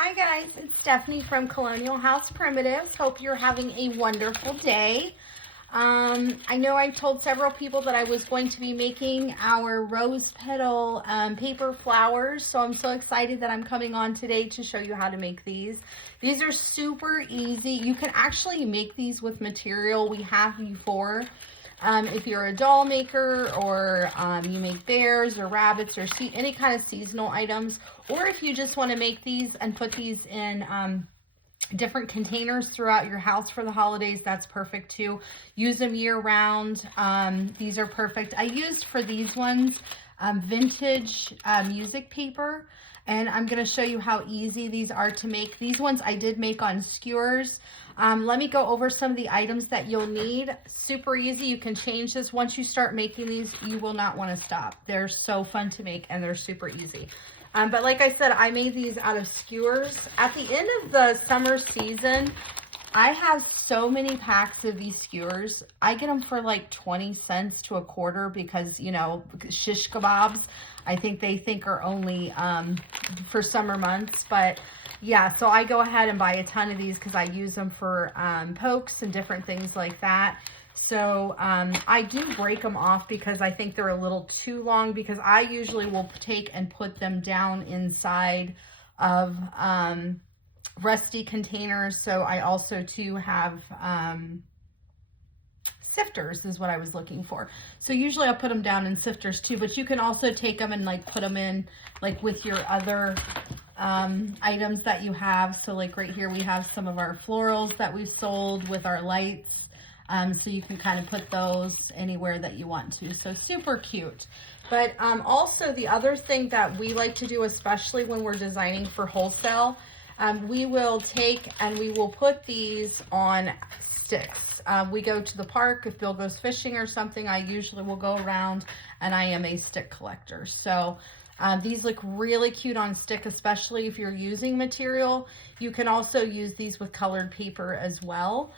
Hi guys, it's Stephanie from Colonial House Primitives. Hope you're having a wonderful day. I know I told several people that I was going to be making our rose petal paper flowers, so I'm so excited that I'm coming on today to show you how to make these. These are super easy. You can actually make these with material we have before. If you're a doll maker, or you make bears or rabbits or any kind of seasonal items, or if you just want to make these and put these in different containers throughout your house for the holidays, that's perfect too. Use them year round. These are perfect. I used for these ones vintage music paper, and I'm going to show you how easy these are to make. These ones I did make on Skewers. Let me go over some of the items that you'll need. Super easy. You can change this. Once you start making these, you will not want to stop. They're so fun to make and they're super easy. But like I said, I made these out of Skewers. At the end of the summer season, I have so many packs of these Skewers. I get them for like 20 cents to a quarter because, you know, shish kebabs, I think they think are only for summer months. But yeah, so I go ahead and buy a ton of these because I use them for pokes and different things like that. So I do break them off because I think they're a little too long, because I usually will take and put them down inside of rusty containers. So I also too have sifters is what I was looking for. So usually I'll put them down in sifters too, but you can also take them and like put them in like with your other items that you have. So like right here we have some of our florals that we've sold with our lights. So you can kind of put those anywhere that you want to. So super cute. But also the other thing that we like to do, especially when we're designing for wholesale, we will take and we will put these on sticks. We go to the park, if Bill goes fishing or something, I usually will go around, and I am a stick collector. So these look really cute on stick, especially if you're using material. You can also use these with colored paper as well.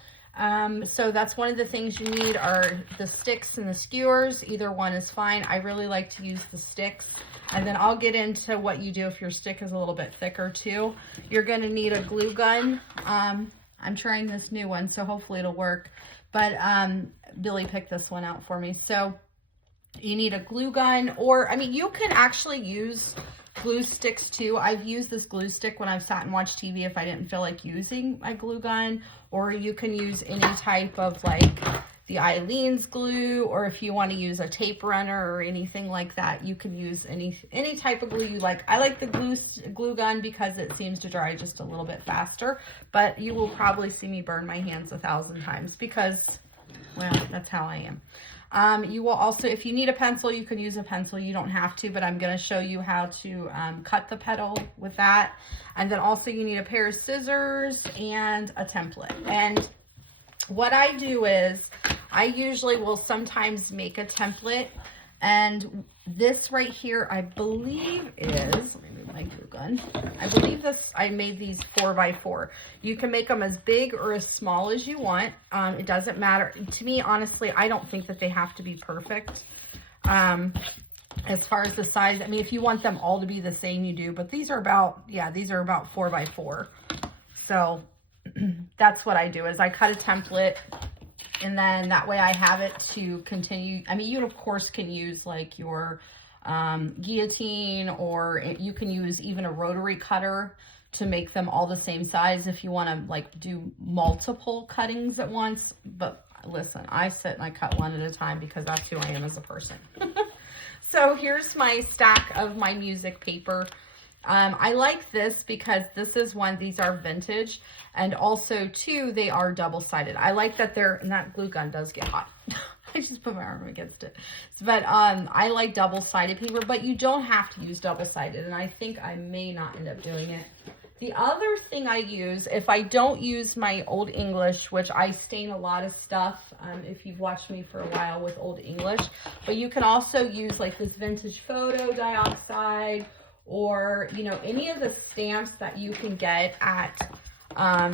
So that's one of the things you need are the sticks and the skewers. Either one is fine. I really like to use the sticks. And then I'll get into what you do if your stick is a little bit thicker too. You're going to need a glue gun. I'm trying this new one, so hopefully it'll work. But Billy picked this one out for me. So you need a glue gun, or I mean, you can actually use glue sticks too. I've used this glue stick when I've sat and watched TV if I didn't feel like using my glue gun, or you can use any type of like the Eileen's glue, or if you want to use a tape runner or anything like that, you can use any type of glue you like. I like the glue gun because it seems to dry just a little bit faster, but you will probably see me burn my hands 1,000 times because, well, that's how I am. You will also, if you need a pencil, you can use a pencil. You don't have to, but I'm going to show you how to cut the petal with that. And then also you need a pair of scissors and a template. And what I do is I usually will sometimes make a template, and this right here I believe is, let me move my glue gun. I believe this, I made these 4x4. You can make them as big or as small as you want. It doesn't matter. To me, honestly, I don't think that they have to be perfect. As far as the size, I mean, if you want them all to be the same, you do, but these are about, yeah, these are about 4x4. So that's what I do is I cut a template, and then that way I have it to continue. I mean, you of course can use like your guillotine, or you can use even a rotary cutter to make them all the same size if you want to like do multiple cuttings at once. But listen, I sit and I cut one at a time because that's who I am as a person. So here's my stack of my music paper. I like this because this is one, these are vintage, and also too, they are double-sided. I like that and that glue gun does get hot. I just put my arm against it. But I like double-sided paper, but you don't have to use double-sided, and I think I may not end up doing it. The other thing I use, if I don't use my Old English, which I stain a lot of stuff, if you've watched me for a while with Old English, but you can also use like this vintage photo dioxide, or, you know, any of the stamps that you can get at,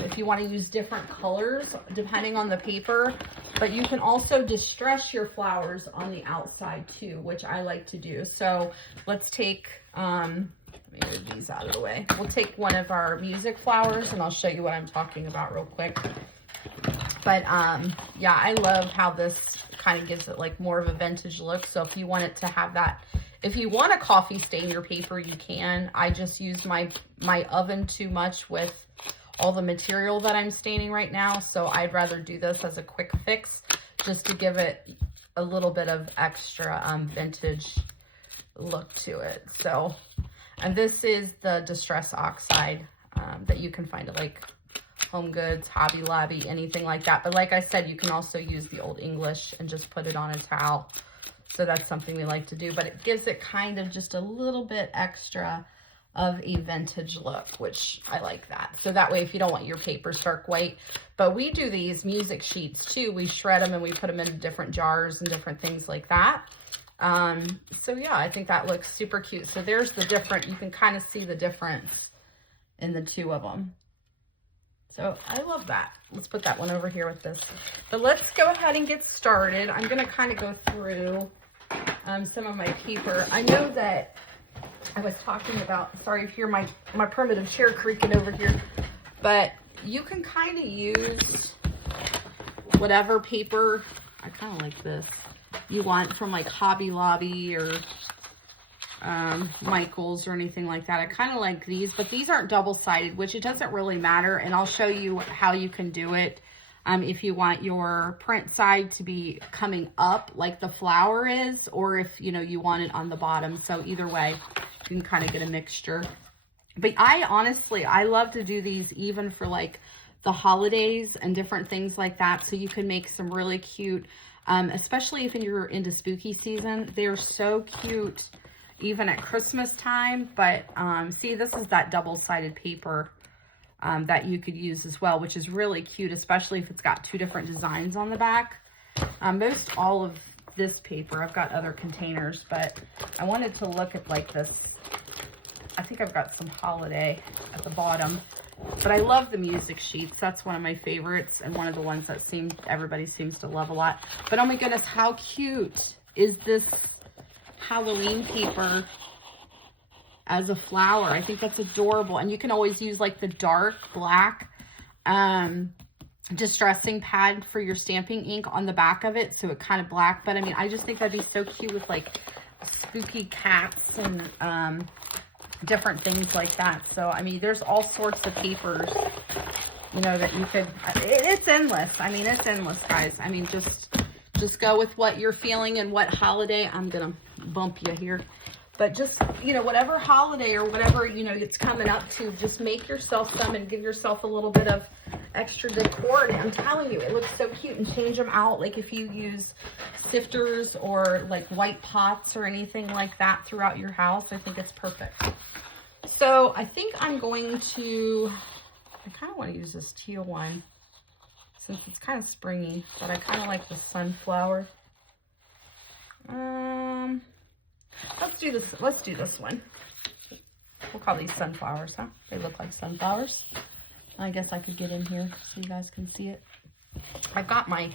if you want to use different colors depending on the paper. But you can also distress your flowers on the outside too, which I like to do. So let's take, let me move these out of the way. We'll take one of our music flowers and I'll show you what I'm talking about real quick. But yeah, I love how this kind of gives it like more of a vintage look. So if you want it to have that, if you want to coffee stain your paper, you can. I just use my oven too much with all the material that I'm staining right now. So I'd rather do this as a quick fix just to give it a little bit of extra vintage look to it. So, and this is the Distress Oxide that you can find at like Home Goods, Hobby Lobby, anything like that. But like I said, you can also use the Old English and just put it on a towel. So that's something we like to do, but it gives it kind of just a little bit extra of a vintage look, which I like that. So that way, if you don't want your paper stark white, but we do these music sheets too. We shred them and we put them in different jars and different things like that. So yeah, I think that looks super cute. So there's the different, you can kind of see the difference in the two of them. So I love that. Let's put that one over here with this. But let's go ahead and get started. I'm going to kind of go through some of my paper. I know that I was talking about, sorry if you hear my primitive chair creaking over here, but you can kind of use whatever paper, I kind of like this, you want from like Hobby Lobby or Michael's or anything like that. I kind of like these, but these aren't double-sided, which it doesn't really matter, and I'll show you how you can do it. If you want your print side to be coming up like the flower is, or if you want it on the bottom. So either way, you can kind of get a mixture. But I honestly love to do these even for like the holidays and different things like that. So you can make some really cute, especially if you're into spooky season. They're so cute even at Christmas time. But see, this is that double-sided paper that you could use as well, which is really cute, especially if it's got two different designs on the back. Most all of this paper, I've got other containers, but I wanted to look at like this. I think I've got some holiday at the bottom, but I love the music sheets. That's one of my favorites and one of the ones that everybody seems to love a lot. But oh my goodness, how cute is this Halloween paper as a flower? I think that's adorable. And you can always use like the dark black distressing pad for your stamping ink on the back of it, so it kind of black. But I mean, I just think that'd be so cute with like spooky cats and different things like that. So I mean, there's all sorts of papers that you could, it's endless. I mean, it's endless, guys. I mean, just go with what you're feeling and what holiday. I'm gonna bump you here. But just, whatever holiday or whatever, it's coming up to, just make yourself some and give yourself a little bit of extra decor. And I'm telling you, it looks so cute. And change them out. Like if you use sifters or like white pots or anything like that throughout your house, I think it's perfect. So I think I'm going to, I kind of want to use this teal one since it's kind of springy, but I kind of like the sunflower. Let's do this one. We'll call these sunflowers, huh? They look like sunflowers. I guess I could get in here so you guys can see it. I've got my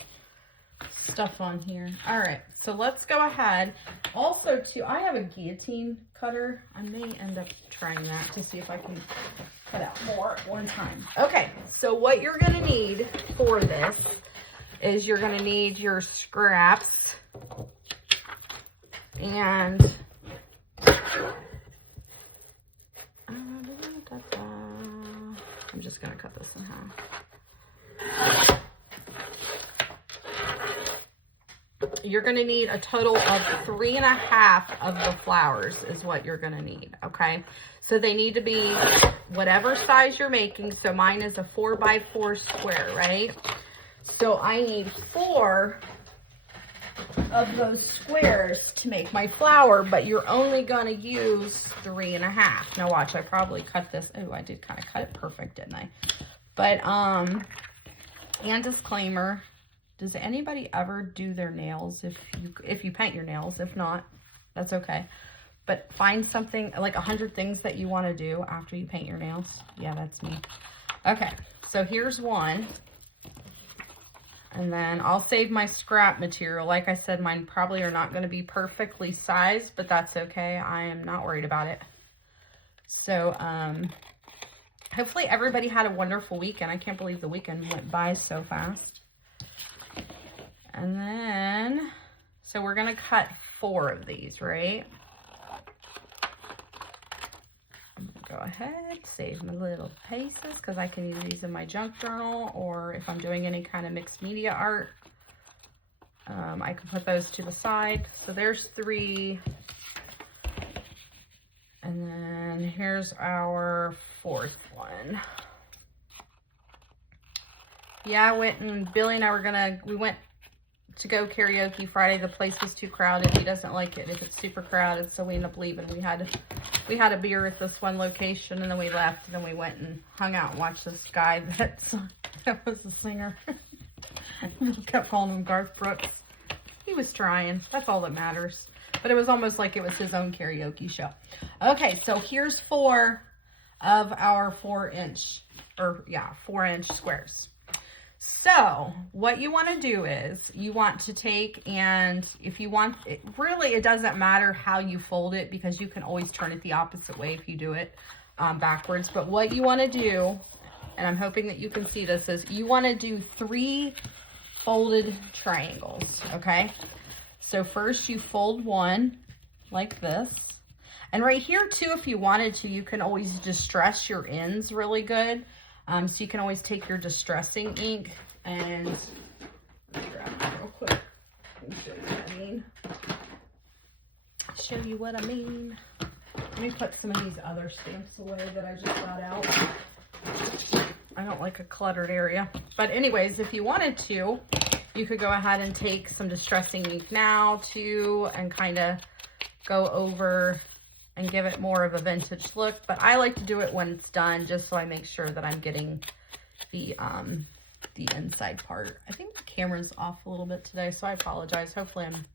stuff on here. All right, so let's go ahead. Also, too, I have a guillotine cutter. I may end up trying that to see if I can cut out more at one time. Okay, so what you're going to need for this is you're going to need your scraps. And I'm just going to cut this in half. You're going to need a total of 3.5 of the flowers is what you're going to need, okay? So they need to be whatever size you're making. So mine is a 4x4 square, right? So I need 4 of those squares to make my flower, but you're only going to use 3.5. Now watch, I probably cut this. Oh, I did kind of cut it perfect, didn't I? But, and disclaimer, does anybody ever do their nails if you paint your nails? If not, that's okay. But find something, like 100 things that you want to do after you paint your nails. Yeah, that's me. Okay, so here's one. And then I'll save my scrap material. Like I said, mine probably are not going to be perfectly sized, but that's okay. I am not worried about it. So, hopefully everybody had a wonderful weekend. I can't believe the weekend went by so fast. And then, so we're going to cut 4 of these, right? I'm going to go ahead, save my little pieces because I can use these in my junk journal, or if I'm doing any kind of mixed media art, I can put those to the side. So there's 3. And then here's our 4th one. Yeah, I went and Billy and I we went to go karaoke Friday. The place was too crowded. He doesn't like it if it's super crowded, so we ended up leaving. We had a beer at this one location, and then we left, and then we went and hung out and watched this guy that was a singer. We kept calling him Garth Brooks. He was trying. That's all that matters. But it was almost like it was his own karaoke show. Okay, so here's 4 of our 4-inch squares. So what you want to do is you want to take, and if you want, it doesn't matter how you fold it because you can always turn it the opposite way if you do it backwards. But what you want to do, and I'm hoping that you can see this, is you want to do 3 folded triangles, okay? So first you fold 1 like this. And right here too, if you wanted to, you can always distress your ends really good. So you can always take your distressing ink and, let me grab that real quick and show you what I mean. Show you what I mean. Let me put some of these other stamps away that I just got out. I don't like a cluttered area. But anyways, if you wanted to, you could go ahead and take some distressing ink now too and kind of go over and give it more of a vintage look. But I like to do it when it's done, just so I make sure that I'm getting the inside part. I think the camera's off a little bit today, so I apologize. Hopefully I'm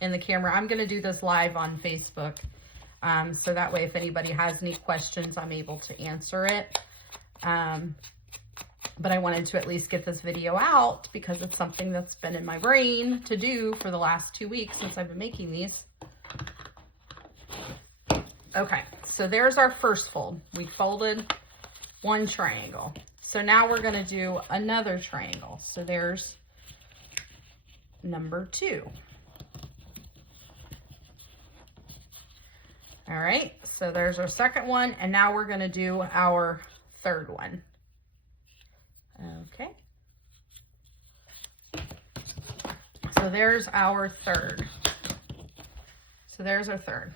in the camera. I'm going to do this live on Facebook, so that way if anybody has any questions, I'm able to answer it. But I wanted to at least get this video out because it's something that's been in my brain to do for the last 2 weeks since I've been making these. Okay, so there's our first fold. We folded 1 triangle. So now we're going to do another triangle. So there's number 2. All right, so there's our second one, and now we're going to do our 3rd one. Okay. So there's our 3rd. So there's our 3rd.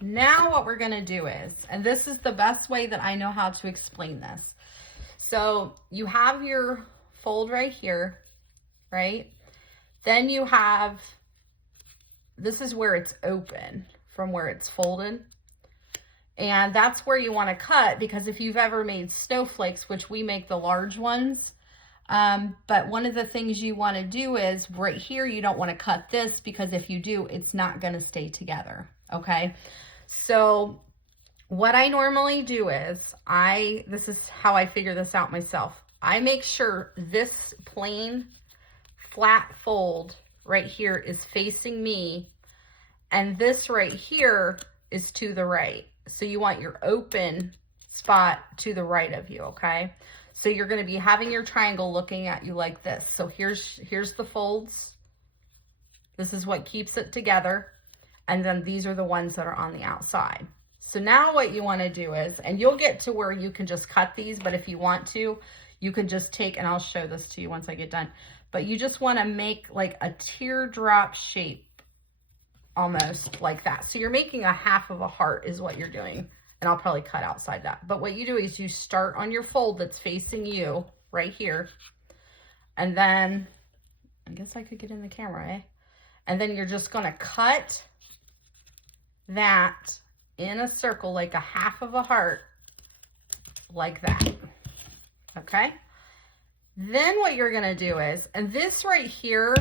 Now what we're going to do is, and this is the best way that I know how to explain this. So you have your fold right here, right? Then you have, this is where it's open from where it's folded. And that's where you want to cut, because if you've ever made snowflakes, which we make the large ones, but one of the things you want to do is right here, you don't want to cut this, because if you do, it's not going to stay together. Okay. So what I normally do is this is how I figure this out myself. I make sure this plain flat fold right here is facing me, and this right here is to the right. So you want your open spot to the right of you, okay? So you're going to be having your triangle looking at you like this. So here's the folds. This is what keeps it together. And then these are the ones that are on the outside. So now what you want to do is, and you'll get to where you can just cut these, but if you want to, you can just take, and I'll show this to you once I get done, but you just want to make like a teardrop shape, almost like that. So you're making a half of a heart is what you're doing. And I'll probably cut outside that. But what you do is you start on your fold that's facing you right here. And then, I guess I could get in the camera, eh? And then you're just going to cut that in a circle, like a half of a heart, like that. Okay? Then what you're going to do is, and this right here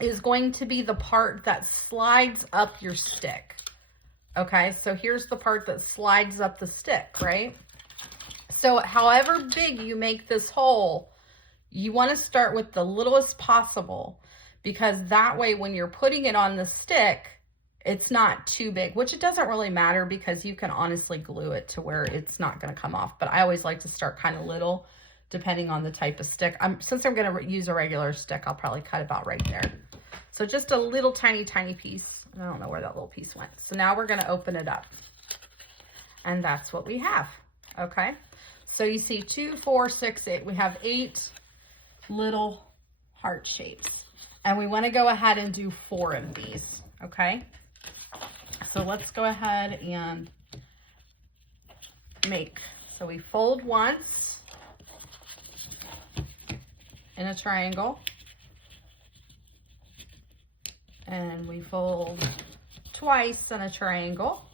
is going to be the part that slides up your stick. Okay, so here's the part that slides up the stick, right? So however big you make this hole, you want to start with the littlest possible, because that way when you're putting it on the stick, It's not too big, which it doesn't really matter because you can honestly glue it to where it's not going to come off. But I always like to start kind of little, depending on the type of stick. Since I'm going to use a regular stick, I'll probably cut about right there. So just a little tiny piece. I don't know where that little piece went. So now we're going to open it up. And that's what we have. Okay. So you see 2, 4, 6, 8. We have 8 little heart shapes. And we want to go ahead and do 4 of these. Okay. So let's go ahead and make. So we fold once in a triangle. And we fold twice in a triangle.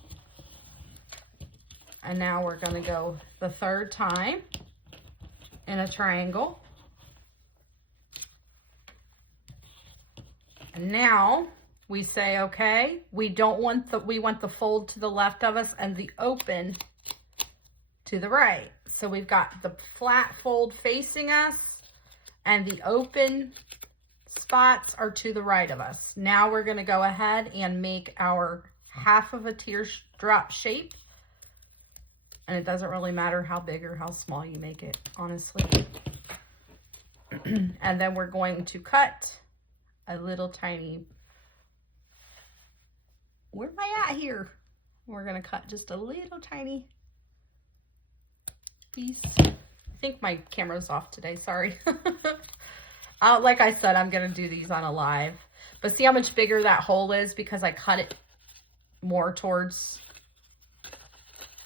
And now we're going to go the 3rd time in a triangle. And now we say, okay, we want the fold to the left of us and the open to the right. So we've got the flat fold facing us and the open spots are to the right of us. Now we're going to go ahead and make our half of a teardrop shape. And it doesn't really matter how big or how small you make it, honestly. And then we're going to cut a little tiny, where am I at here? We're going to cut just a little tiny piece. I think my camera's off today, sorry. Like I said, I'm going to do these on a live. But see how much bigger that hole is because I cut it more towards.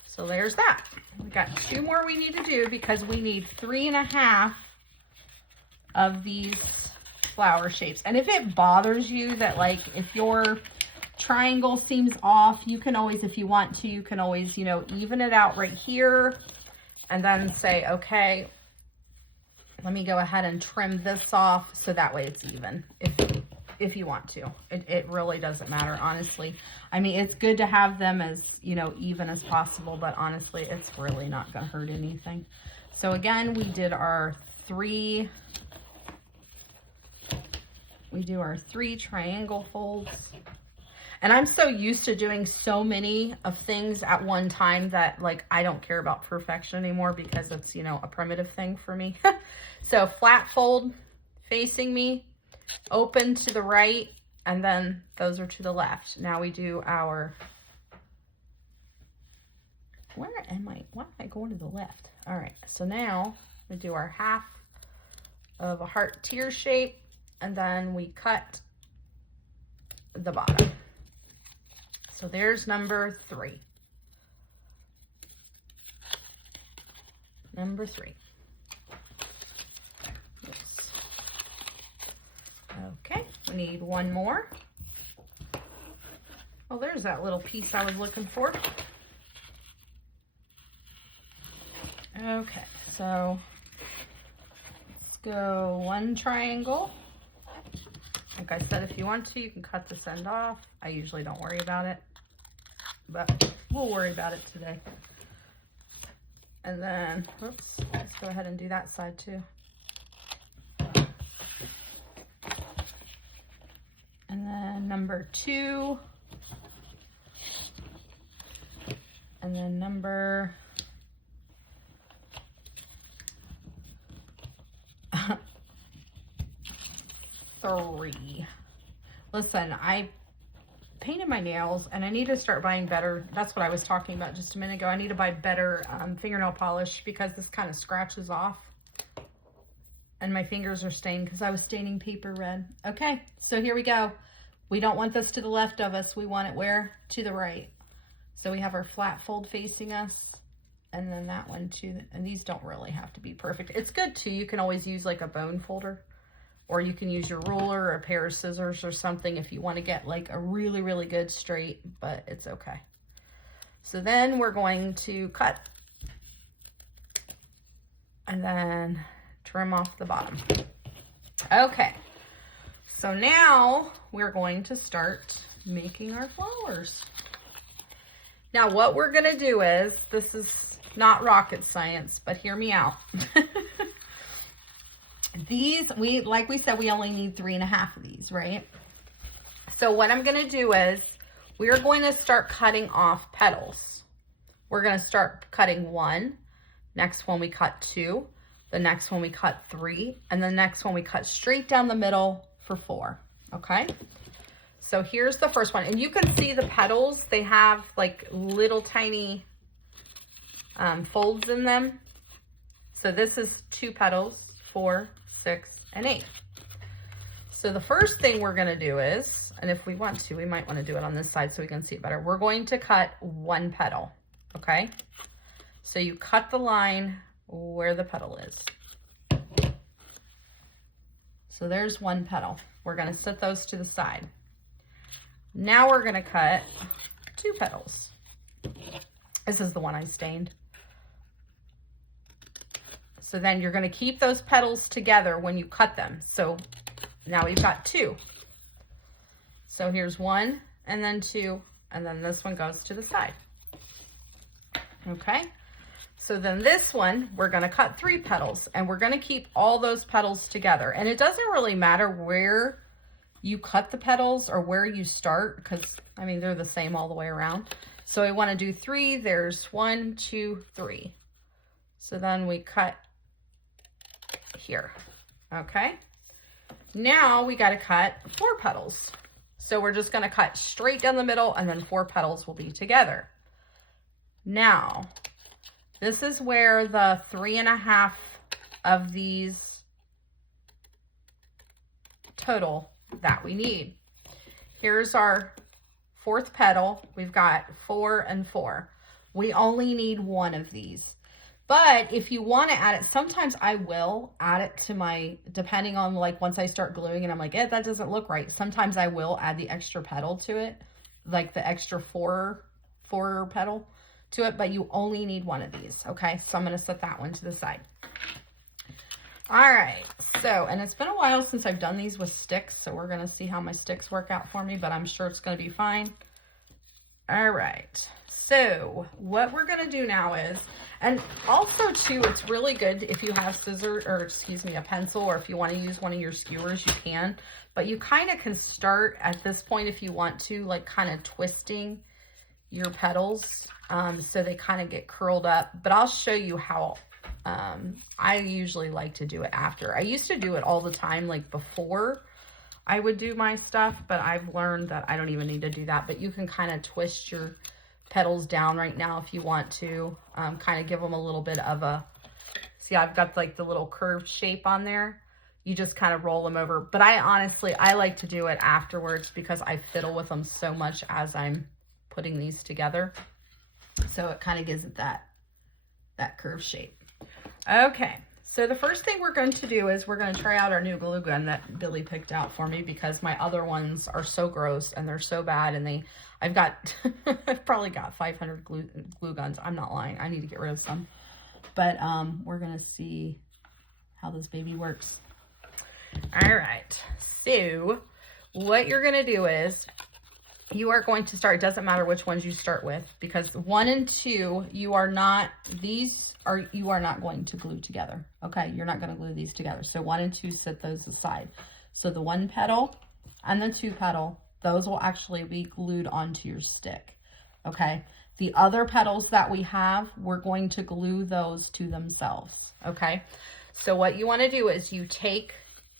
So there's that. We got 2 more we need to do because we need 3.5 of these flower shapes. And if it bothers you that, like, if your triangle seems off, you can always, if you want to, you can always, you know, even it out right here and then say, okay, let me go ahead and trim this off so that way it's even if you want to. It really doesn't matter, honestly. I mean, it's good to have them as, you know, even as possible, but honestly, it's really not going to hurt anything. So again, we did our 3 triangle folds. And I'm so used to doing so many of things at one time that, like, I don't care about perfection anymore because it's, you know, a primitive thing for me. So flat fold facing me, open to the right, and then those are to the left. Now we do our, why am I going to the left? All right, so now we do our half of a heart tear shape, and then we cut the bottom. So there's number 3. Number 3. Yes. Okay, we need 1 more. Oh, there's that little piece I was looking for. Okay, so let's go 1 triangle. Like I said, if you want to, you can cut this end off. I usually don't worry about it, but we'll worry about it today. And then, oops, let's go ahead and do that side too. And then number 2. And then number 3. Listen, I painted my nails and I need to start buying better. That's what I was talking about just a minute ago. I need to buy better fingernail polish because this kind of scratches off and my fingers are stained because I was staining paper red. Okay, so here we go. We don't want this to the left of us. We want it where? To the right. So we have our flat fold facing us and then that one too. And these don't really have to be perfect. It's good too. You can always use like a bone folder. Or you can use your ruler or a pair of scissors or something if you want to get like a really, really good straight, but it's okay. So then we're going to cut and then trim off the bottom. Okay, so now we're going to start making our flowers. Now what we're going to do is, this is not rocket science, but hear me out. These, like we said, we only need 3.5 of these, right? So what I'm going to do is we are going to start cutting off petals. We're going to start cutting 1, next one we cut 2, the next one we cut 3, and the next one we cut straight down the middle for 4, okay? So here's the first one, and you can see the petals, they have like little tiny folds in them. So this is 2 petals, 4, 6, and 8. So the first thing we're going to do is, and if we want to, we might want to do it on this side so we can see it better. We're going to cut 1 petal, okay? So you cut the line where the petal is. So there's 1 petal. We're going to set those to the side. Now we're going to cut 2 petals. This is the one I stained. So then you're going to keep those petals together when you cut them. So now we've got 2. So here's 1 and then 2, and then this one goes to the side. Okay. So then this one, we're going to cut 3 petals, and we're going to keep all those petals together. And it doesn't really matter where you cut the petals or where you start, because I mean, they're the same all the way around. So I want to do 3. There's 1, 2, 3. So then we cut here. Okay. Now we got to cut 4 petals. So we're just going to cut straight down the middle, and then 4 petals will be together. Now, this is where the 3.5 of these total that we need. Here's our 4th petal. We've got 4 and 4. We only need 1 of these. But if you want to add it, sometimes I will add it to my, depending on like once I start gluing and I'm like, that doesn't look right. Sometimes I will add the extra petal to it, like the extra 4 petal to it, but you only need 1 of these. Okay, so I'm going to set that one to the side. All right, so, and it's been a while since I've done these with sticks, so we're going to see how my sticks work out for me, but I'm sure it's going to be fine. All right, so what we're going to do now is, and also too, it's really good if you have scissors, or excuse me, a pencil, or if you want to use one of your skewers, you can. But you kind of can start at this point if you want to, like kind of twisting your petals so they kind of get curled up. But I'll show you how I usually like to do it after. I used to do it all the time, like before I would do my stuff, but I've learned that I don't even need to do that. But you can kind of twist your petals down right now if you want to, kind of give them a little bit of a, see, I've got like the little curved shape on there. You just kind of roll them over. But I like to do it afterwards because I fiddle with them so much as I'm putting these together. So it kind of gives it that curved shape. Okay, so the first thing we're going to do is we're going to try out our new glue gun that Billy picked out for me because my other ones are so gross and they're so bad, and I've probably got 500 glue guns. I'm not lying. I need to get rid of some. But we're going to see how this baby works. All right. So what you're going to do is you are going to start, it doesn't matter which ones you start with, because 1 and 2, you are not going to glue together. Okay. You're not going to glue these together. So 1 and 2, set those aside. So the 1 petal and the 2 petal, those will actually be glued onto your stick. Okay. The other petals that we have, we're going to glue those to themselves. Okay. So what you want to do is you take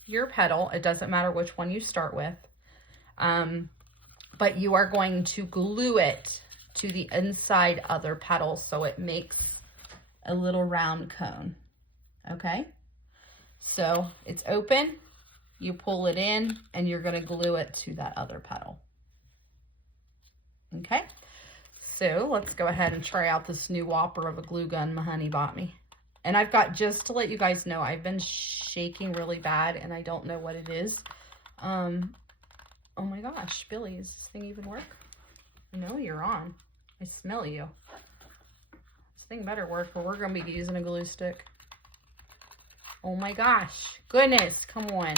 your petal, it doesn't matter which one you start with, but you are going to glue it to the inside other petal so it makes a little round cone. Okay. So it's open. You pull it in and you're going to glue it to that other petal. Okay, so let's go ahead and try out this new whopper of a glue gun my honey bought me. And I've got, just to let you guys know, I've been shaking really bad and I don't know what it is. Oh my gosh, Billy, does this thing even work? I know you're on. I smell you. This thing better work or we're going to be using a glue stick. Oh my gosh, goodness, come on.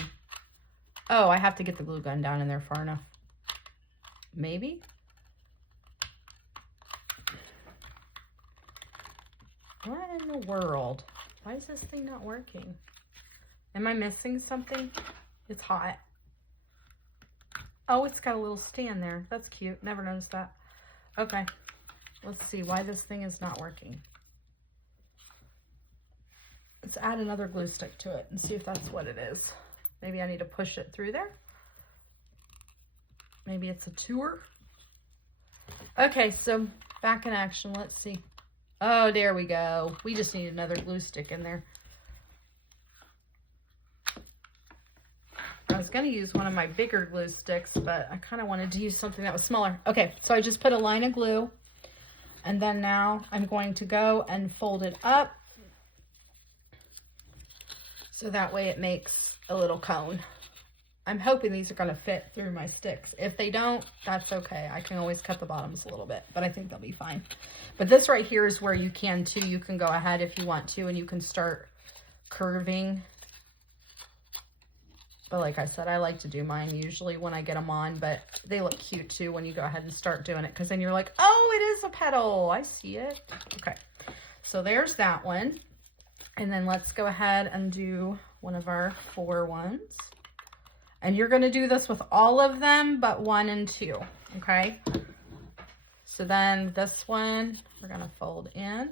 Oh, I have to get the glue gun down in there far enough. Maybe? What in the world? Why is this thing not working? Am I missing something? It's hot. Oh, it's got a little stand there. That's cute. Never noticed that. Okay. Let's see why this thing is not working. Let's add another glue stick to it and see if that's what it is. Maybe I need to push it through there. Maybe it's a tour. Okay, so back in action. Let's see. Oh, there we go. We just need another glue stick in there. I was going to use one of my bigger glue sticks, but I kind of wanted to use something that was smaller. Okay, so I just put a line of glue, and then now I'm going to go and fold it up so that way it makes a little cone. I'm hoping these are going to fit through my sticks. If they don't, that's okay. I can always cut the bottoms a little bit, but I think they'll be fine. But this right here is where you can too. You can go ahead if you want to, and you can start curving. But like I said, I like to do mine usually when I get them on, but they look cute too when you go ahead and start doing it, because then you're like, oh, it is a petal. I see it. Okay, so there's that one. And then let's go ahead and do one of our 4 ones. And you're going to do this with all of them but 1 and 2, okay? So then this one, we're going to fold in.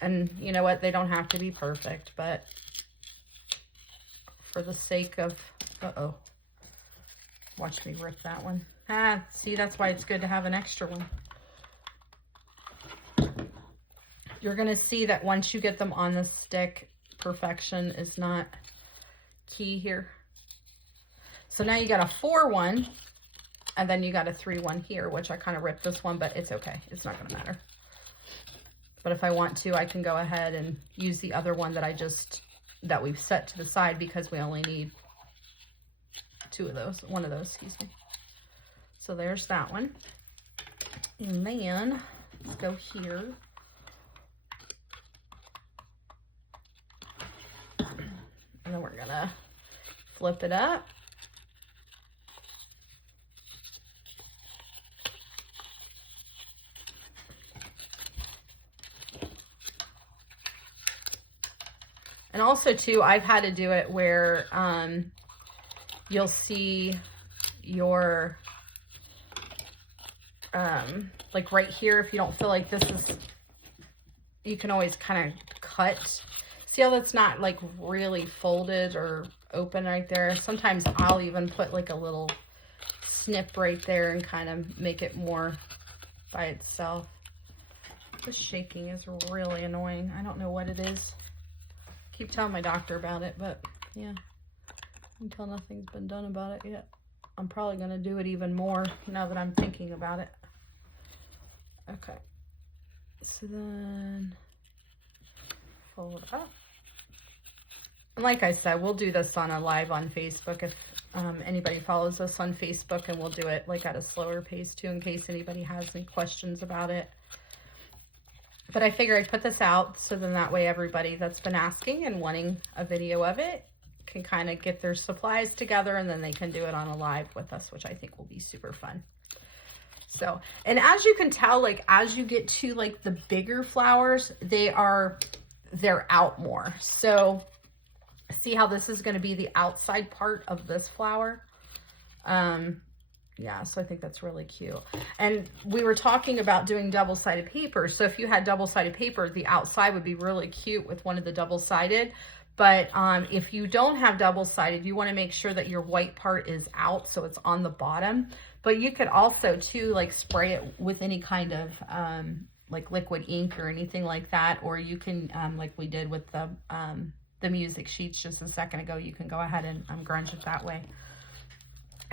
And you know what? They don't have to be perfect, but for the sake of, uh-oh, watch me rip that one. Ah, see, that's why it's good to have an extra one. You're going to see that once you get them on the stick, perfection is not key here. So now you got a 4 one, and then you got a 3 one here, which I kind of ripped this one, but it's okay. It's not going to matter. But if I want to, I can go ahead and use the other one that we've set to the side, because we only need 2 of those, 1 of those, excuse me. So there's that one. And then let's go here. And then we're gonna flip it up. And also too, I've had to do it where you'll see your, like right here, if you don't feel like this is, you can always kind of cut. See how that's not like really folded or open right there? Sometimes I'll even put like a little snip right there and kind of make it more by itself. This shaking is really annoying. I don't know what it is. Keep telling my doctor about it, but yeah, until nothing's been done about it yet. I'm probably going to do it even more now that I'm thinking about it. Okay, so then fold up. And like I said, we'll do this on a live on Facebook if anybody follows us on Facebook, and we'll do it like at a slower pace too, in case anybody has any questions about it. But I figured I'd put this out so then that way everybody that's been asking and wanting a video of it can kind of get their supplies together, and then they can do it on a live with us, which I think will be super fun. So, and as you can tell, like as you get to like the bigger flowers, they're out more. So see how this is going to be the outside part of this flower? Yeah, so I think that's really cute. And we were talking about doing double-sided paper. So if you had double-sided paper, the outside would be really cute with one of the double-sided. But if you don't have double-sided, you want to make sure that your white part is out, so it's on the bottom. But you could also, too, like spray it with any kind of like liquid ink or anything like that. Or you can, like we did with the music sheets just a second ago, you can go ahead and grunge it that way.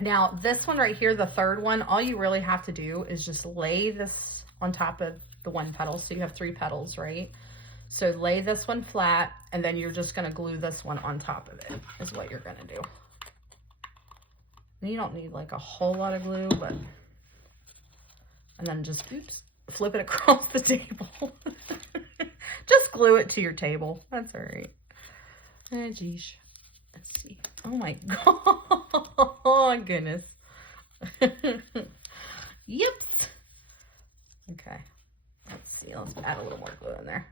Now, this one right here, the 3rd one, all you really have to do is just lay this on top of the 1 petal. So you have 3 petals, right? So lay this one flat, and then you're just going to glue this one on top of it, is what you're going to do. And you don't need like a whole lot of glue, but, and then just, oops, flip it across the table. Just glue it to your table. That's all right. Oh, geez. Let's see. Oh my God. Oh, goodness. Yep. Okay. Let's see. Let's add a little more glue in there.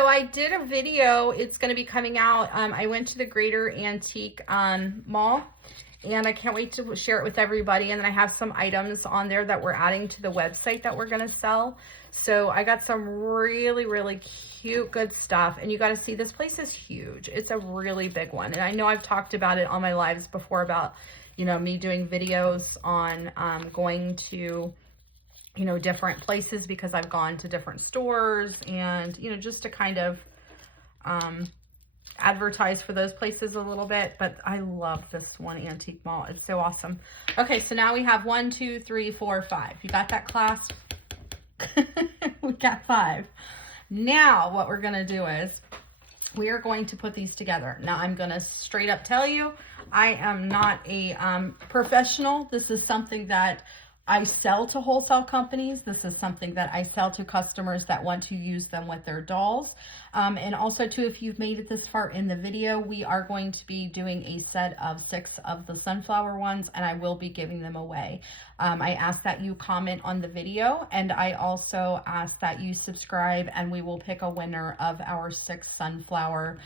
So I did a video, it's going to be coming out. I went to the Greater Antique Mall, and I can't wait to share it with everybody. And then I have some items on there that we're adding to the website that we're going to sell. So I got some really, really cute, good stuff. And you got to see, this place is huge. It's a really big one. And I know I've talked about it on my lives before about, you know, me doing videos on going to, you know, different places because I've gone to different stores and, you know, just to kind of advertise for those places a little bit. But I love this one antique mall. It's so awesome. Okay, so now we have 1, 2, 3, 4, 5. You got that, class? We got 5. Now what we're gonna do is we are going to put these together. Now I'm gonna straight up tell you, I am not a professional. This is something that I sell to wholesale companies. This is something that I sell to customers that want to use them with their dolls. And also too, if you've made it this far in the video, we are going to be doing a set of 6 of the sunflower ones, and I will be giving them away. I ask that you comment on the video, and I also ask that you subscribe, and we will pick a winner of our 6 sunflower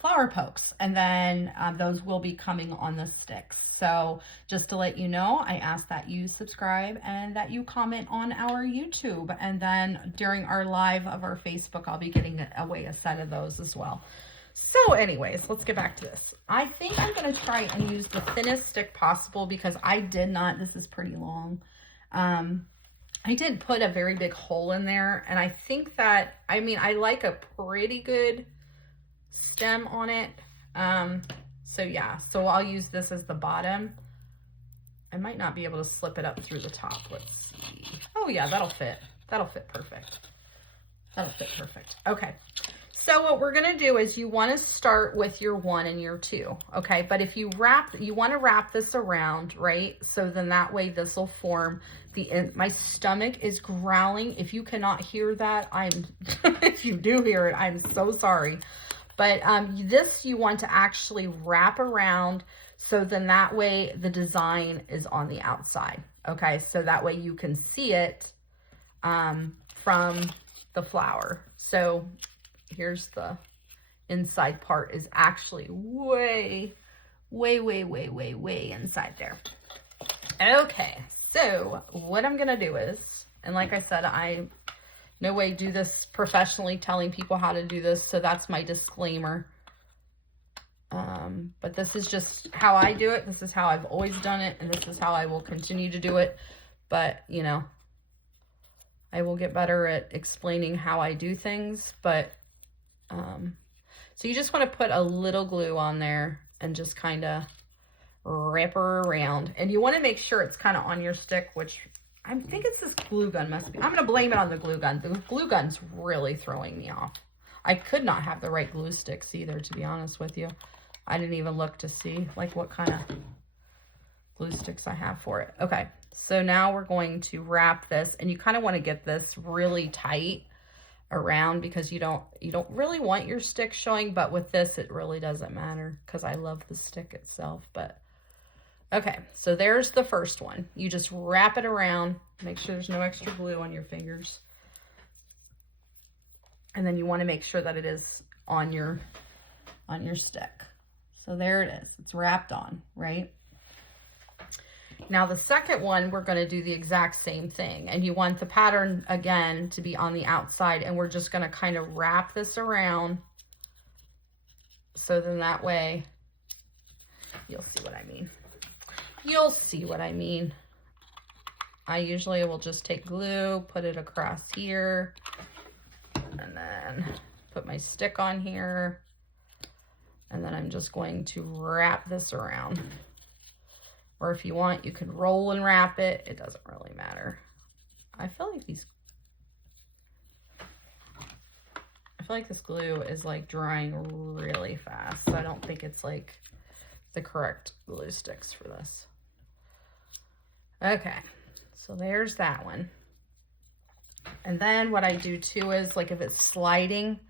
flower pokes, and then those will be coming on the sticks. So just to let you know, I ask that you subscribe and that you comment on our YouTube, and then during our live of our Facebook, I'll be getting away a set of those as well. So anyways, let's get back to this. I think I'm going to try and use the thinnest stick possible because I did not, this is pretty long. I did put a very big hole in there, and I think that, I mean, I like a pretty good stem on it. So yeah, so I'll use this as the bottom. I might not be able to slip it up through the top. Let's see. Oh yeah, that'll fit. That'll fit perfect. That'll fit perfect. Okay. So what we're going to do is you want to start with your 1 and your 2. Okay. But if you want to wrap this around, right? So then that way this will form my stomach is growling. If you cannot hear that, if you do hear it, I'm so sorry. But this you want to actually wrap around, so then that way the design is on the outside. Okay, so that way you can see it from the flower. So here's the inside part is actually way inside there. Okay, so what I'm gonna do is, and like I said, I no way do this professionally telling people how to do this, so that's my disclaimer. But this is just how I do it. This is how I've always done it, and this is how I will continue to do it. But, you know, I will get better at explaining how I do things. But, so you just want to put a little glue on there and just kind of wrap her around. And you want to make sure it's kind of on your stick, which I think it's this glue gun must be. I'm going to blame it on the glue gun. The glue gun's really throwing me off. I could not have the right glue sticks either, to be honest with you. I didn't even look to see like what kind of glue sticks I have for it. Okay, so now we're going to wrap this, and you kind of want to get this really tight around because you don't really want your stick showing, but with this it really doesn't matter because I love the stick itself. But okay, so there's the first one. You just wrap it around, make sure there's no extra glue on your fingers. And then you want to make sure that it is on your stick. So there it is. It's wrapped on, right? Now the second one, we're going to do the exact same thing. And you want the pattern, again, to be on the outside. And we're just going to kind of wrap this around. So then that way, you'll see what I mean. You'll see what I mean. I usually will just take glue, put it across here, and then put my stick on here. And then I'm just going to wrap this around. Or if you want, you can roll and wrap it. It doesn't really matter. I feel like this glue is like drying really fast. I don't think it's like the correct glue sticks for this. Okay, so there's that one. And then what I do too is, like, if it's sliding,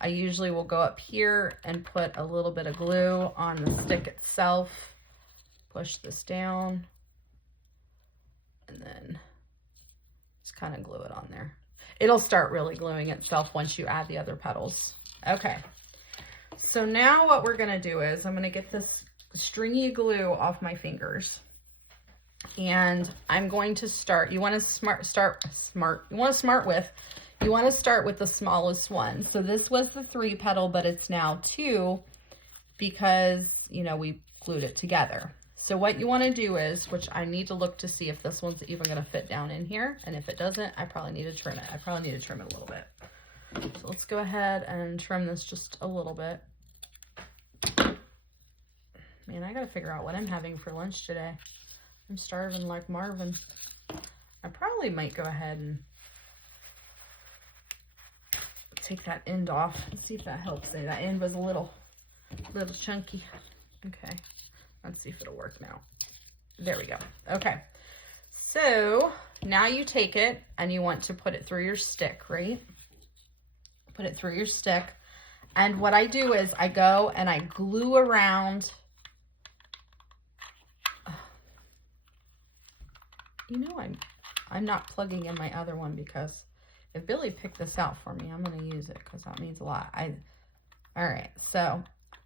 I usually will go up here and put a little bit of glue on the stick itself. Push this down. And then just kind of glue it on there. It'll start really gluing itself once you add the other petals. Okay. So now what we're gonna do is I'm gonna get this stringy glue off my fingers. And I'm going to start, you want to start with the smallest one. So this was the 3 petal, but it's now 2 because, you know, we glued it together. So what you want to do is, which I need to look to see if this one's even going to fit down in here. And if it doesn't, I probably need to trim it. I probably need to trim it a little bit. So let's go ahead and trim this just a little bit. Man, I got to figure out what I'm having for lunch today. I'm starving like Marvin. I probably might go ahead and take that end off and see if that helps. That end was a little chunky. Okay, let's see if it'll work now. There we go. Okay, so now you take it and you want to put it through your stick, right? Put it through your stick. And what I do is I go and I glue around. You know, I'm not plugging in my other one because if Billy picked this out for me, I'm going to use it because that means a lot. All right, so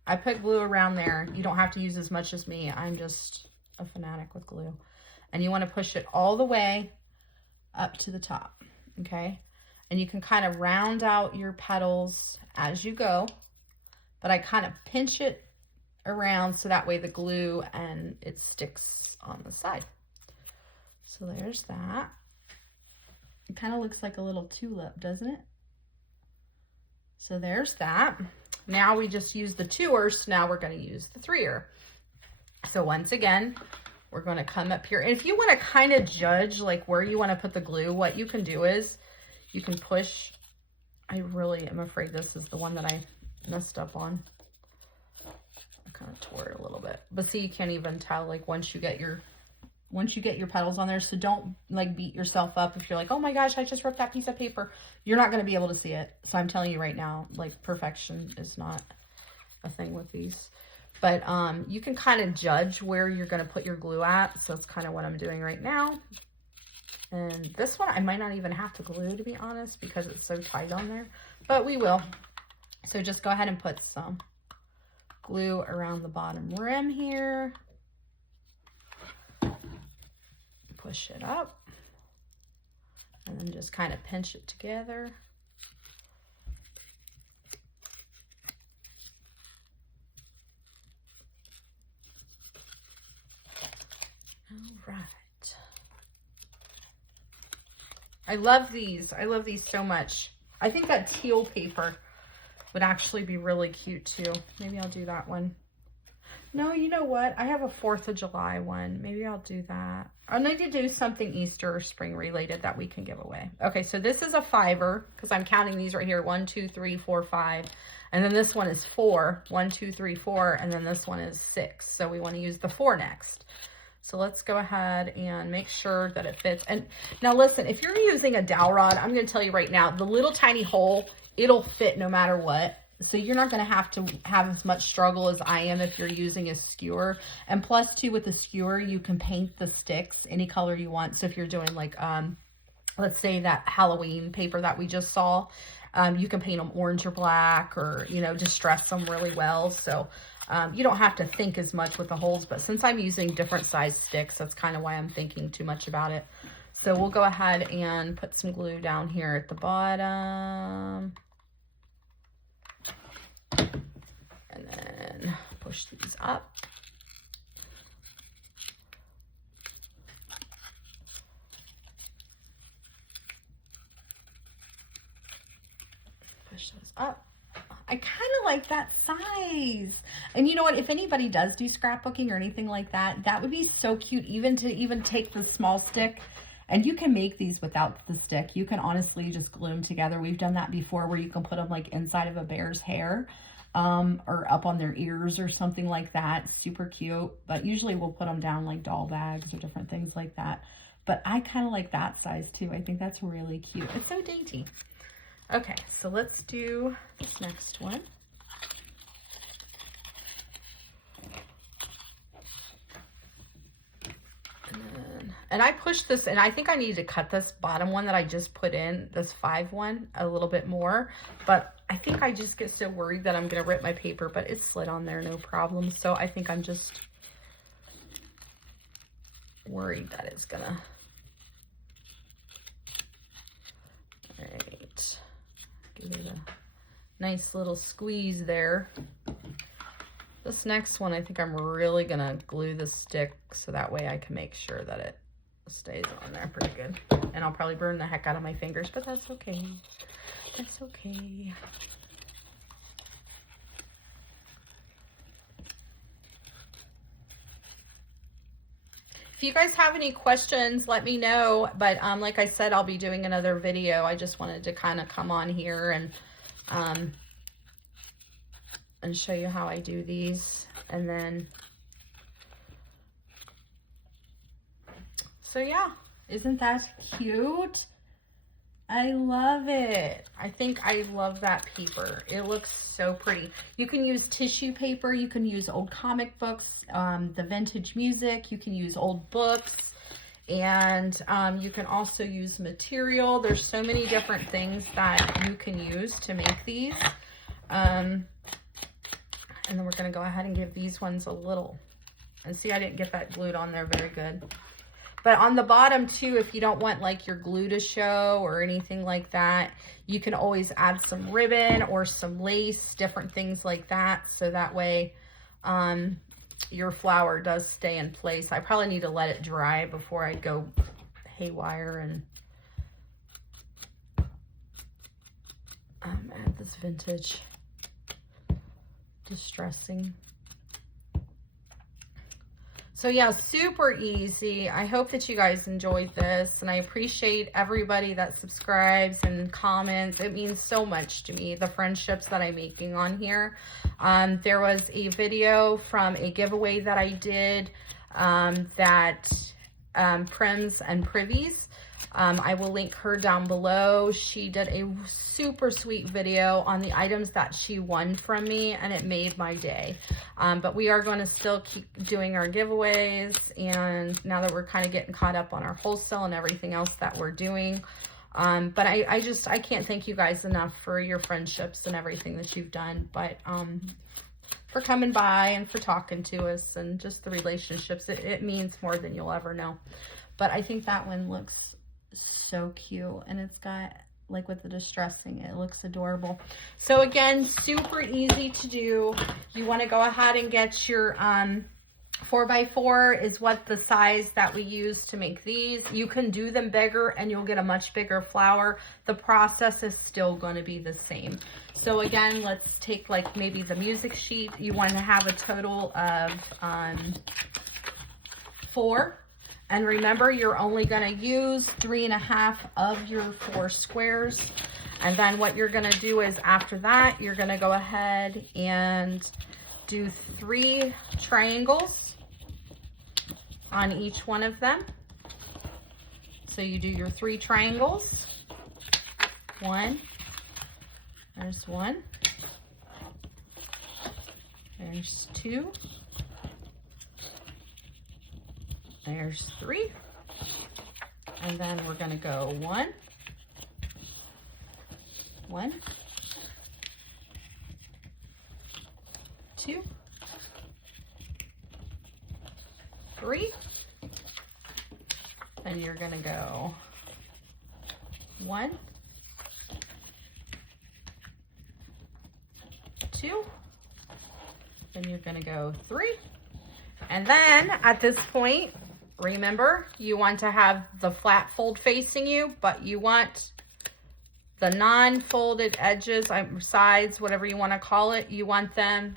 I put glue around there. You don't have to use as much as me. I'm just a fanatic with glue. And you want to push it all the way up to the top, okay? And you can kind of round out your petals as you go, but I kind of pinch it around so that way the glue and it sticks on the side. So there's that. It kind of looks like a little tulip, doesn't it? So there's that. Now we just use the 2er, so now we're going to use the 3er. So once again, we're going to come up here. And if you want to kind of judge like where you want to put the glue, what you can do is you can push. I really am afraid this is the one that I messed up on. I kind of tore it a little bit. But see, you can't even tell like once you get your petals on there. So don't like beat yourself up if you're like, oh my gosh, I just ripped that piece of paper. You're not going to be able to see it. So I'm telling you right now, like perfection is not a thing with these. But you can kind of judge where you're going to put your glue at. So it's kind of what I'm doing right now. And this one, I might not even have to glue, to be honest, because it's so tight on there. But we will. So just go ahead and put some glue around the bottom rim here. Push it up and then just kind of pinch it together. All right. I love these. I love these so much. I think that teal paper would actually be really cute too. Maybe I'll do that one. No, you know what? I have a 4th of July one. Maybe I'll do that. I need to do something Easter or spring related that we can give away. Okay, so this is a 5er because I'm counting these right here. 1, 2, 3, 4, 5. And then this one is 4. 1, 2, 3, 4. And then this one is 6. So we want to use the 4 next. So let's go ahead and make sure that it fits. And now listen, if you're using a dowel rod, I'm going to tell you right now, the little tiny hole, it'll fit no matter what. So you're not going to have as much struggle as I am if you're using a skewer. And plus too, with the skewer, you can paint the sticks any color you want. So if you're doing like, let's say that Halloween paper that we just saw, you can paint them orange or black or, you know, distress them really well. So you don't have to think as much with the holes, but since I'm using different size sticks, that's kind of why I'm thinking too much about it. So we'll go ahead and put some glue down here at the bottom. And then push these up. Push those up. I kind of like that size. And you know what? If anybody does do scrapbooking or anything like that, that would be so cute even to take the small stick. And you can make these without the stick. You can honestly just glue them together. We've done that before where you can put them like inside of a bear's hair. Or up on their ears or something like that. Super cute. But usually we'll put them down like doll bags or different things like that. But I kind of like that size too. I think that's really cute. It's so dainty. Okay, so let's do this next one. And then And I pushed this, and I think I need to cut this bottom one that I just put in, this 5 one, a little bit more. But I think I just get so worried that I'm going to rip my paper, but it slid on there, no problem. So I think I'm just worried that it's going to. All right. Give it a nice little squeeze there. This next one, I think I'm really going to glue the stick so that way I can make sure that it stays on there pretty good. And I'll probably burn the heck out of my fingers, but that's okay. That's okay. If you guys have any questions, let me know. But like I said, I'll be doing another video. I just wanted to kind of come on here and show you how I do these. And then, so yeah, isn't that cute? I love it. I think I love that paper. It looks so pretty. You can use tissue paper. You can use old comic books, the vintage music. You can use old books. And you can also use material. There's so many different things that you can use to make these. And then we're going to go ahead and give these ones a little. And see, I didn't get that glued on there very good. But on the bottom too, if you don't want like your glue to show or anything like that, you can always add some ribbon or some lace, different things like that. So that way your flower does stay in place. I probably need to let it dry before I go haywire and add this vintage distressing. So yeah, super easy. I hope that you guys enjoyed this, and I appreciate everybody that subscribes and comments. It means so much to me, the friendships that I'm making on here. There was a video from a giveaway that I did Prims and Privies. I will link her down below. She did a super sweet video on the items that she won from me, and it made my day. But we are going to still keep doing our giveaways, and now that we're kind of getting caught up on our wholesale and everything else that we're doing. But I can't thank you guys enough for your friendships and everything that you've done. But for coming by and for talking to us and just the relationships, it means more than you'll ever know. But I think that one looks so cute, and it's got like with the distressing, it looks adorable. So again, super easy to do. You want to go ahead and get your 4x4 is what the size that we use to make these. You can do them bigger and you'll get a much bigger flower. The process is still going to be the same. So again, let's take like maybe the music sheet. You want to have a total of 4. And remember, you're only going to use 3.5 of your 4 squares. And then what you're going to do is after that, you're going to go ahead and do 3 triangles on each one of them. So you do your 3 triangles. 1. There's 1. There's 2. There's 3, and then we're going to go 1, 1, 2, 3, then you're going to go 1, 2, then you're going to go 3, and then at this point, remember, you want to have the flat fold facing you, but you want the non-folded edges, sides, whatever you want to call it, you want them,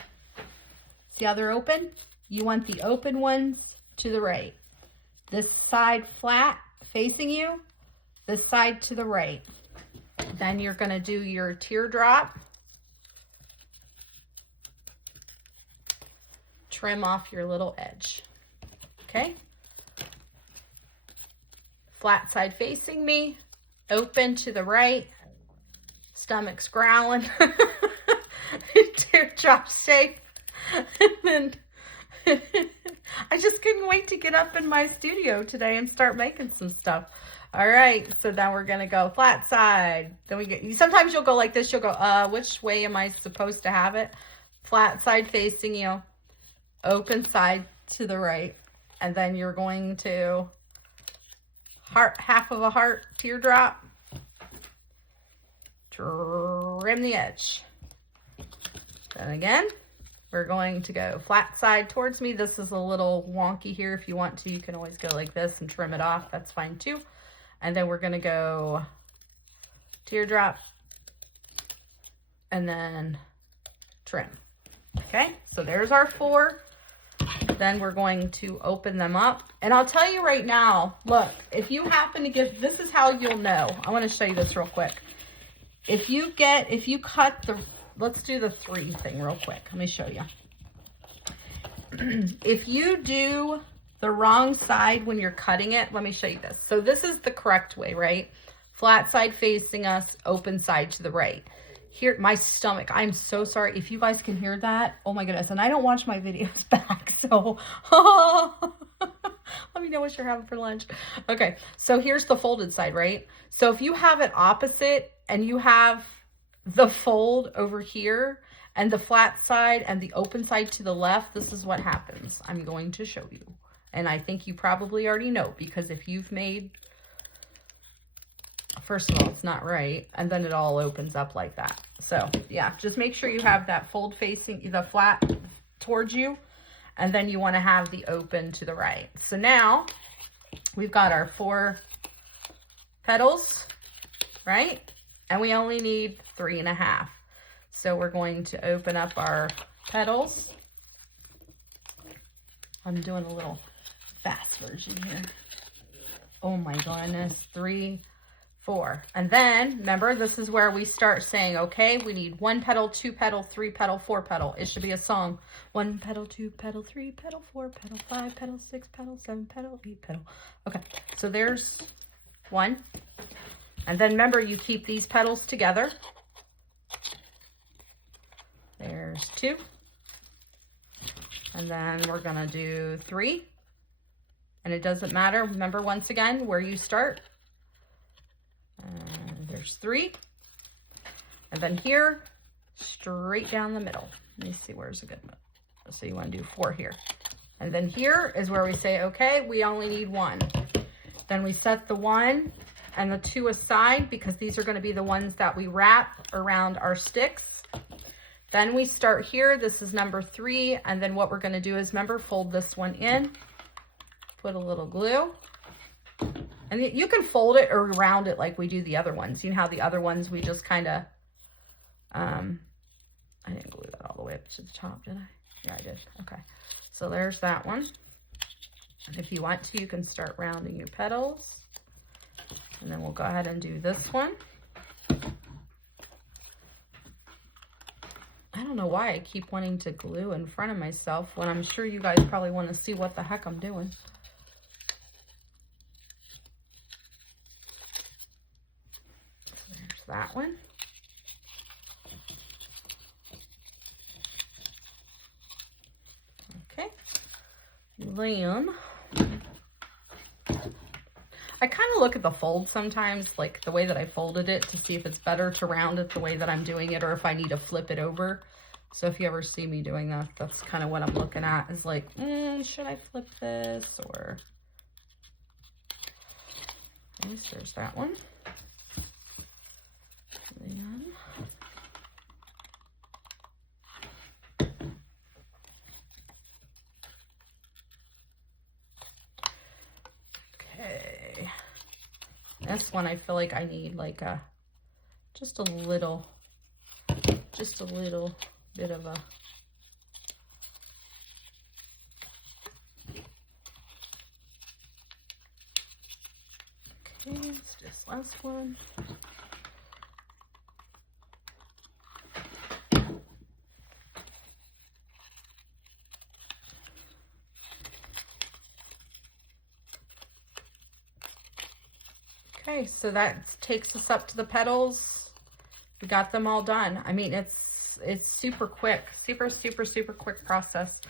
see how they're open? You want the open ones to the right. This side flat facing you, this side to the right. Then you're going to do your teardrop. Trim off your little edge. Okay? Flat side facing me, open to the right, stomach's growling, teardrop shape, and then I just couldn't wait to get up in my studio today and start making some stuff. All right, so now we're gonna go flat side. Then we get, sometimes you'll go like this, you'll go, which way am I supposed to have it? Flat side facing you, open side to the right. And then you're going to heart, half of a heart, teardrop, trim the edge. Then again, we're going to go flat side towards me. This is a little wonky here. If you want to, you can always go like this and trim it off. That's fine too. And then we're going to go teardrop and then trim. Okay, so there's our 4. Then we're going to open them up. And I'll tell you right now, look, if you happen to get, this is how you'll know. I want to show you this real quick. If you cut the, let's do the 3 thing real quick. Let me show you. If you do the wrong side when you're cutting it, let me show you this. So this is the correct way, right? Flat side facing us, open side to the right. Here, my stomach, I'm so sorry. If you guys can hear that, oh my goodness. And I don't watch my videos back, so let me know what you're having for lunch. Okay, so here's the folded side, right? So if you have it opposite and you have the fold over here and the flat side and the open side to the left, this is what happens. I'm going to show you. And I think you probably already know, because if you've made, first of all, it's not right. And then it all opens up like that. So yeah, just make sure you have that fold facing, the flat towards you. And then you want to have the open to the right. So now we've got our 4 petals, right? And we only need 3.5. So we're going to open up our petals. I'm doing a little fast version here. Oh my goodness, 3, 4. And then remember, this is where we start saying, okay, we need 1 petal, 2 petal, 3 petal, 4 petal. It should be a song. 1 petal, 2 petal, 3 petal, 4 petal, 5 petal, 6 petal, 7 petal, 8 petal. Okay, so there's 1. And then remember, you keep these petals together. There's 2. And then we're gonna do 3. And it doesn't matter, remember, once again, where you start. There's 3. And then here, straight down the middle. Let me see, where's a good one? So you want to do 4 here. And then here is where we say, okay, we only need 1. Then we set the 1 and the 2 aside, because these are going to be the ones that we wrap around our sticks. Then we start here. This is number 3. And then what we're going to do is, remember, fold this one in, put a little glue. And you can fold it or round it like we do the other ones. You know how the other ones we just kind of, I didn't glue that all the way up to the top, did I? Yeah, I did. Okay. So there's that one. And if you want to, you can start rounding your petals. And then we'll go ahead and do this one. I don't know why I keep wanting to glue in front of myself when I'm sure you guys probably want to see what the heck I'm doing. That one. Okay. Then I kind of look at the fold sometimes, like the way that I folded it, to see if it's better to round it the way that I'm doing it, or if I need to flip it over. So if you ever see me doing that, that's kind of what I'm looking at, is like, should I flip this? Or okay, so there's that one. Okay, this one I feel like I need like a just a little bit of a okay, let's do this last one. Okay, so that takes us up to the petals. We got them all done. I mean, it's super quick, super quick process.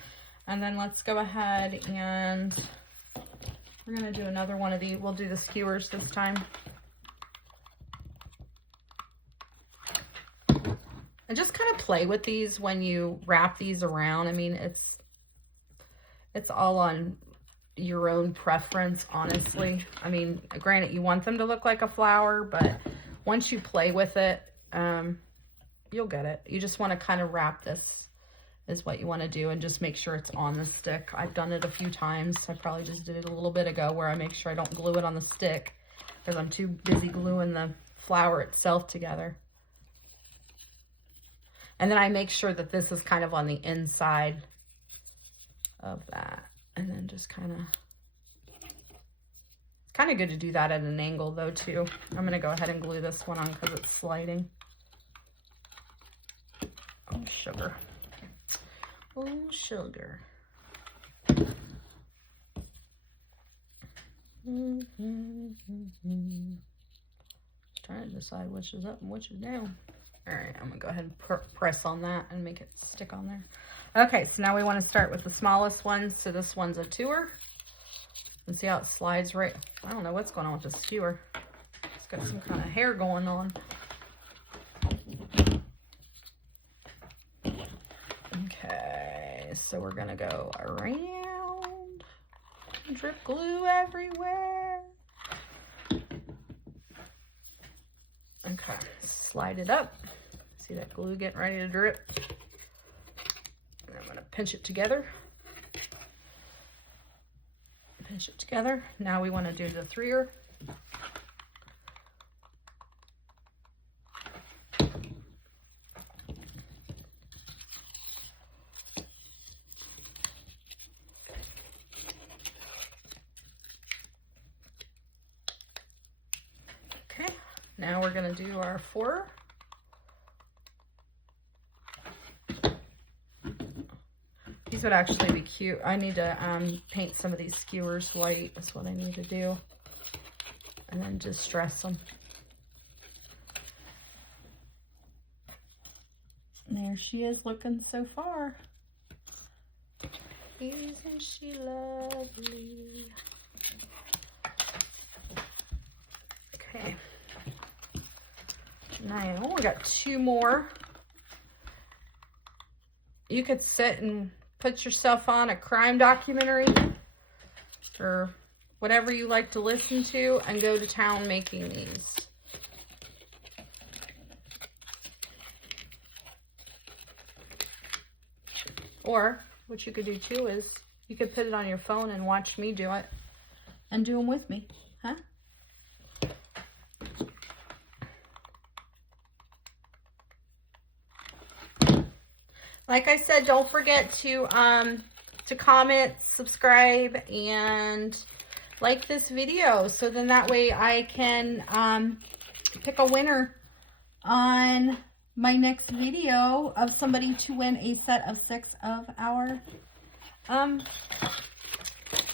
And then let's go ahead and we're going to do another one of these. We'll do the skewers this time. And just kind of play with these when you wrap these around. I mean, it's all on your own preference, honestly. I mean, granted, you want them to look like a flower, but once you play with it, you'll get it. You just want to kind of wrap this is what you want to do, and just make sure it's on the stick. I've done it a few times. I probably just did it a little bit ago, where I make sure I don't glue it on the stick because I'm too busy gluing the flower itself together. And then I make sure that this is kind of on the inside of that. And then just kind of, it's kind of good to do that at an angle though too. I'm going to go ahead and glue this one on because it's sliding. Oh, sugar. Oh, sugar. Trying to decide which is up and which is down. All right, I'm gonna go ahead and press on that and make it stick on there. Okay, so now we want to start with the smallest ones. So this one's a 2er. And see how it slides right? I don't know what's going on with the skewer. It's got some kind of hair going on. Okay, so we're gonna go around. Drip glue everywhere. Okay, slide it up. See that glue getting ready to drip? And I'm going to pinch it together. Pinch it together. Now we want to do the 3er. Okay, now we're going to do our 4er. These would actually be cute. I need to paint some of these skewers white. That's what I need to do. And then just dress them. And there she is looking so far. Isn't she lovely? Okay. Now we got 2 more. You could sit and put yourself on a crime documentary or whatever you like to listen to and go to town making these. Or what you could do too is you could put it on your phone and watch me do it and do them with me, huh? Like I said, don't forget to comment, subscribe, and like this video. So then that way I can pick a winner on my next video of somebody to win a set of 6 of our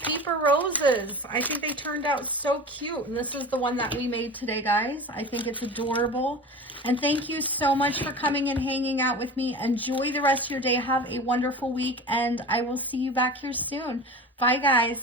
paper roses. I think they turned out so cute. And this is the one that we made today, guys. I think it's adorable. And thank you so much for coming and hanging out with me. Enjoy the rest of your day. Have a wonderful week. And I will see you back here soon. Bye, guys.